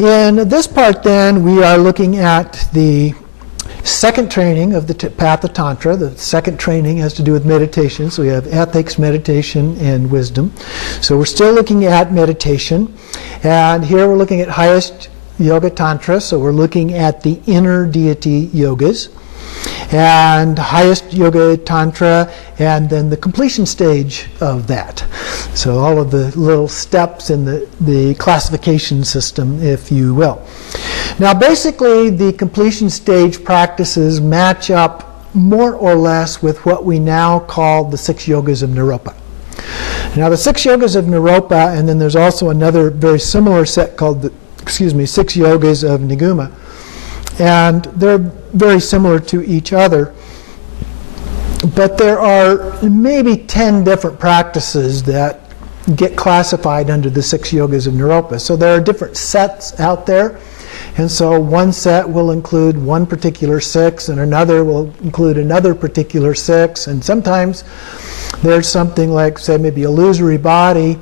In this part then, we are looking at the second training of the path of Tantra. The second training has to do with meditation. So we have ethics, meditation, and wisdom. So we're still looking at meditation. And here we're looking at highest yoga Tantra. So we're looking at the inner deity yogas. And highest yoga Tantra, and then the completion stage of that. So all of the little steps in the classification system, if you will. Now basically the completion stage practices match up more or less with what we now call the 6 yogas of Naropa. Now the 6 yogas of Naropa, and then there's also another very similar set called the 6 yogas of Niguma. And they're very similar to each other. But there are maybe 10 different practices that get classified under the 6 yogas of Naropa. So there are different sets out there. And so one set will include one particular 6, and another will include another particular 6. And sometimes there's something like, say, maybe illusory body,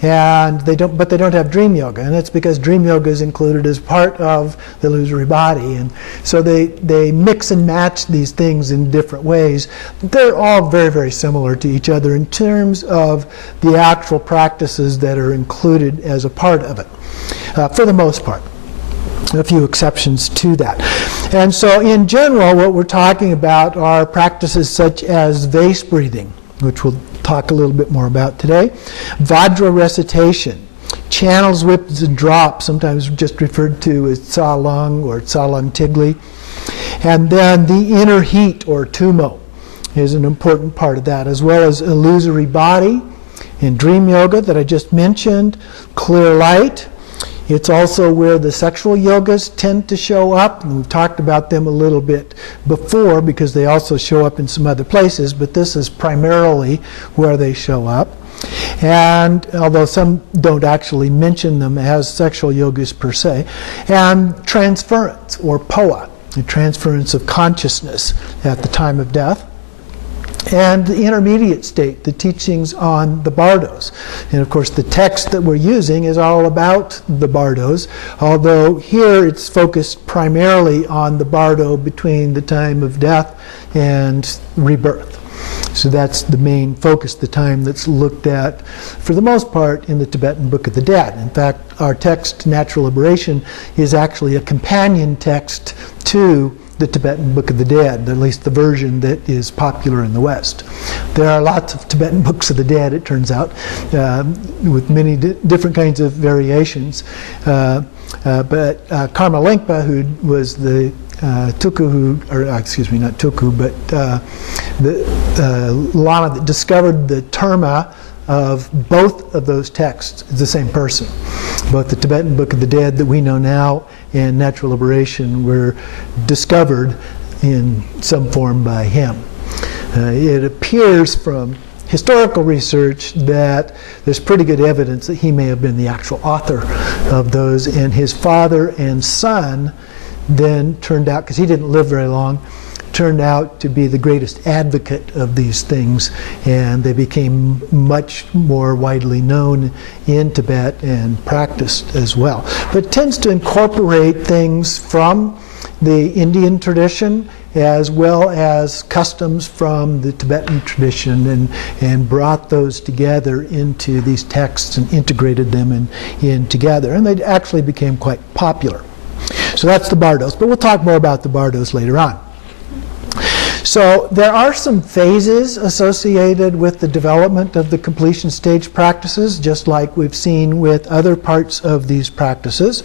and they don't have dream yoga, and it's because dream yoga is included as part of the illusory body, and so they mix and match these things in different ways. They're all very, very similar to each other in terms of the actual practices that are included as a part of it, for the most part. A few exceptions to that. And so in general, what we're talking about are practices such as vase breathing, which we'll talk a little bit more about today. Vajra recitation, channels, whips, and drops, sometimes just referred to as tsalung or tsalung tigli. And then the inner heat, or tumo, is an important part of that, as well as illusory body in dream yoga that I just mentioned, clear light. It's also where the sexual yogas tend to show up. And we've talked about them a little bit before because they also show up in some other places, but this is primarily where they show up. And although some don't actually mention them as sexual yogas per se. And transference, or poa, the transference of consciousness at the time of death. And the intermediate state, the teachings on the bardos. And of course the text that we're using is all about the bardos, although here it's focused primarily on the bardo between the time of death and rebirth. So that's the main focus, the time that's looked at for the most part in the Tibetan Book of the Dead. In fact, our text, Natural Liberation, is actually a companion text to the Tibetan Book of the Dead, at least the version that is popular in the West. There are lots of Tibetan Books of the Dead, it turns out, with many different kinds of variations. But Karma Lingpa, who was the the Lama that discovered the terma of both of those texts, is the same person. Both the Tibetan Book of the Dead that we know now and Natural Liberation were discovered in some form by him. It appears from historical research that there's pretty good evidence that he may have been the actual author of those, and his father and son then turned out, because he didn't live very long, turned out to be the greatest advocate of these things, and they became much more widely known in Tibet and practiced as well. But it tends to incorporate things from the Indian tradition as well as customs from the Tibetan tradition, and brought those together into these texts and integrated them in together. And they actually became quite popular. So that's the bardos, but we'll talk more about the bardos later on. So there are some phases associated with the development of the completion stage practices, just like we've seen with other parts of these practices.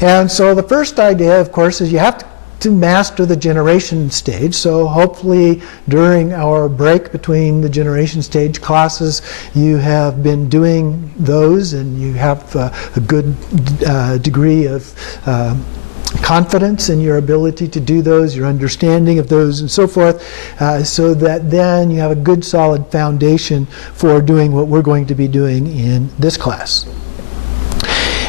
And so the first idea, of course, is you have to master the generation stage. So hopefully during our break between the generation stage classes, you have been doing those and you have a good degree of confidence in your ability to do those, your understanding of those, and so forth, so that then you have a good solid foundation for doing what we're going to be doing in this class.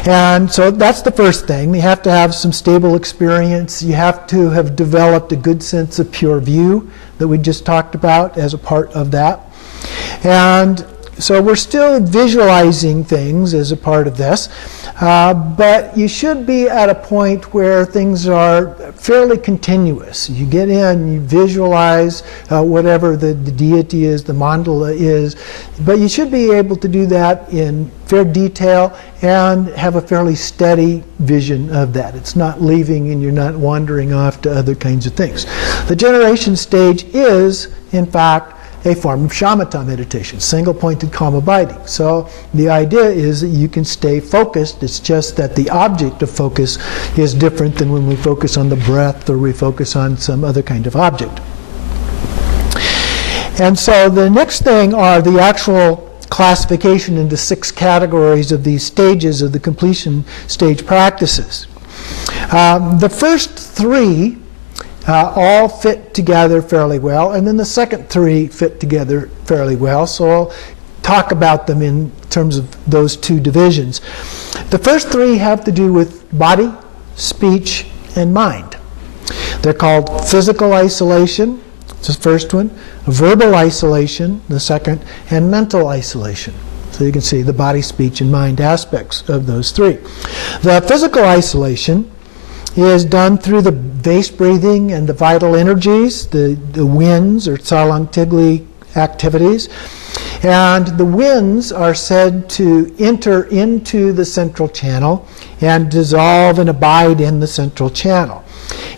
And so that's the first thing. You have to have some stable experience. You have to have developed a good sense of pure view that we just talked about as a part of that. And So we're still visualizing things as a part of this, but you should be at a point where things are fairly continuous. You get in, you visualize whatever the deity is, the mandala is, but you should be able to do that in fair detail and have a fairly steady vision of that. It's not leaving and you're not wandering off to other kinds of things. The generation stage is, in fact, a form of shamatha meditation, single-pointed calm abiding. So the idea is that you can stay focused. It's just that the object of focus is different than when we focus on the breath or we focus on some other kind of object. And so the next thing are the actual classification into 6 categories of these stages of the completion stage practices. The first 3 all fit together fairly well, and then the second 3 fit together fairly well, so I'll talk about them in terms of those 2 divisions. The first 3 have to do with body, speech, and mind. They're called physical isolation, it's the first one, verbal isolation, the second, and mental isolation. So you can see the body, speech, and mind aspects of those 3. The physical isolation is done through the base breathing and the vital energies, the winds or tsalang-tigli activities. And the winds are said to enter into the central channel and dissolve and abide in the central channel.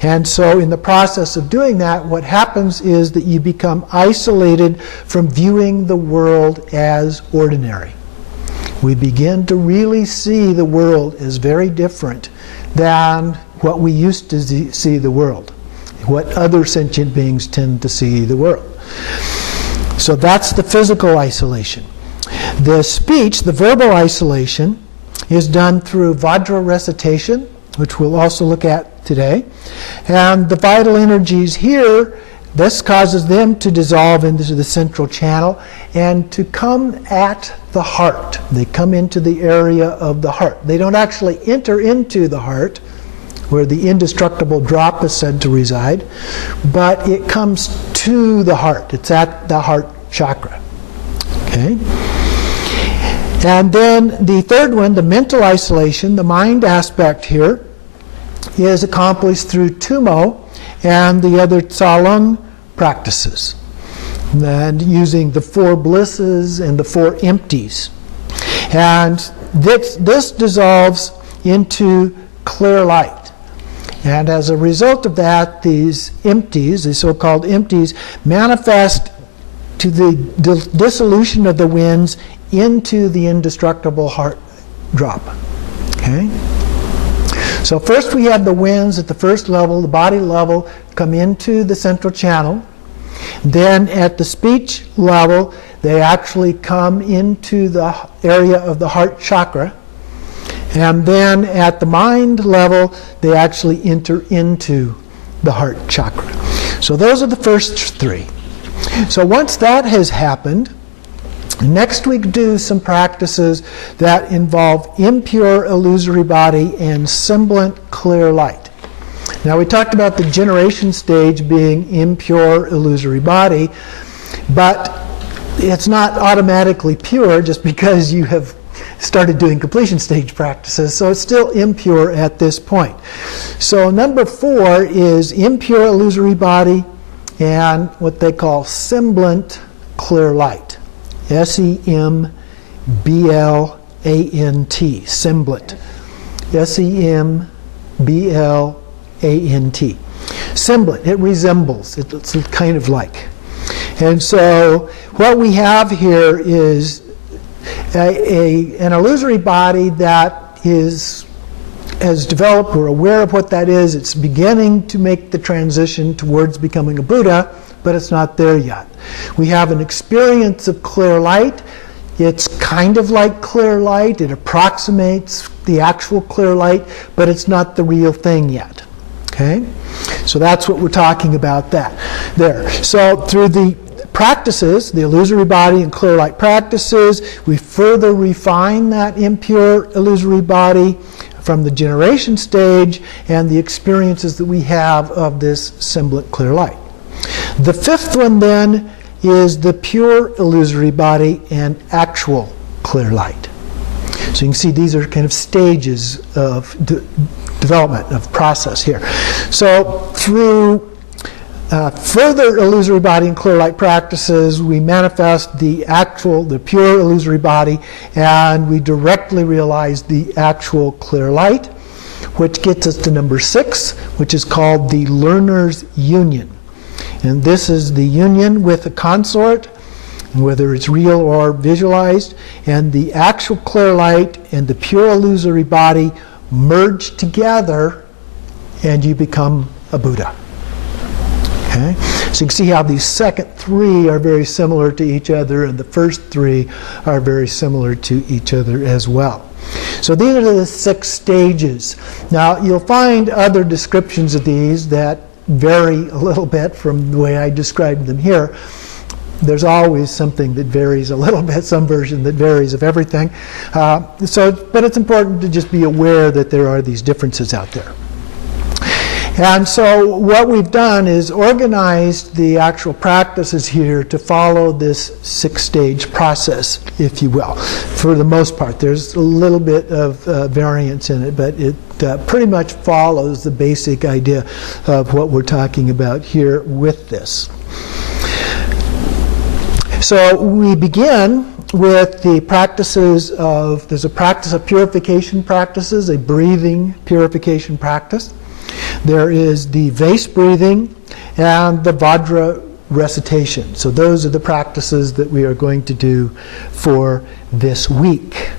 And so in the process of doing that, what happens is that you become isolated from viewing the world as ordinary. We begin to really see the world as very different than what we used to see the world, what other sentient beings tend to see the world. So that's the physical isolation. The speech, the verbal isolation, is done through Vajra recitation, which we'll also look at today. And the vital energies here, this causes them to dissolve into the central channel and to come at the heart. They come into the area of the heart. They don't actually enter into the heart, where the indestructible drop is said to reside, but it comes to the heart. It's at the heart chakra. Okay? And then the third one, the mental isolation, the mind aspect here, is accomplished through Tumo and the other Tsalung practices, and using the 4 blisses and the 4 empties. And this dissolves into clear light. And as a result of that, these empties, the so-called empties, manifest to the dissolution of the winds into the indestructible heart drop. Okay? So first we have the winds at the first level, the body level, come into the central channel. Then at the speech level, they actually come into the area of the heart chakra. And then at the mind level, they actually enter into the heart chakra. So those are the first 3. So once that has happened, next we do some practices that involve impure illusory body and semblant clear light. Now we talked about the generation stage being impure illusory body, but it's not automatically pure just because you have started doing completion stage practices, so it's still impure at this point. So number 4 is impure illusory body and what they call semblant clear light. S-E-M-B-L-A-N-T, semblant. S-E-M-B-L-A-N-T. Semblant, it resembles, it's kind of like. And so what we have here is an illusory body that has developed. We're aware of what that is. It's beginning to make the transition towards becoming a Buddha, but it's not there yet. We have an experience of clear light. It's kind of like clear light. It approximates the actual clear light, but it's not the real thing yet. Okay? So that's what we're talking about there. So through the practices, the illusory body and clear light practices, we further refine that impure illusory body from the generation stage and the experiences that we have of this semblant clear light. The 5th one then is the pure illusory body and actual clear light. So you can see these are kind of stages of development, of process here. So through further illusory body and clear light practices, we manifest the pure illusory body, and we directly realize the actual clear light, which gets us to number 6, which is called the learner's union. And this is the union with a consort, whether it's real or visualized, and the actual clear light and the pure illusory body merge together, and you become a Buddha. Okay? So you can see how these second 3 are very similar to each other, and the first 3 are very similar to each other as well. So these are the 6 stages. Now, you'll find other descriptions of these that vary a little bit from the way I described them here. There's always something that varies a little bit, some version that varies of everything. But it's important to just be aware that there are these differences out there. And so what we've done is organized the actual practices here to follow this 6-stage process, if you will, for the most part. There's a little bit of variance in it, but it pretty much follows the basic idea of what we're talking about here with this. So we begin with the practices of, there's a practice of purification practices, a breathing purification practice. There is the vase breathing and the Vajra recitation. So those are the practices that we are going to do for this week.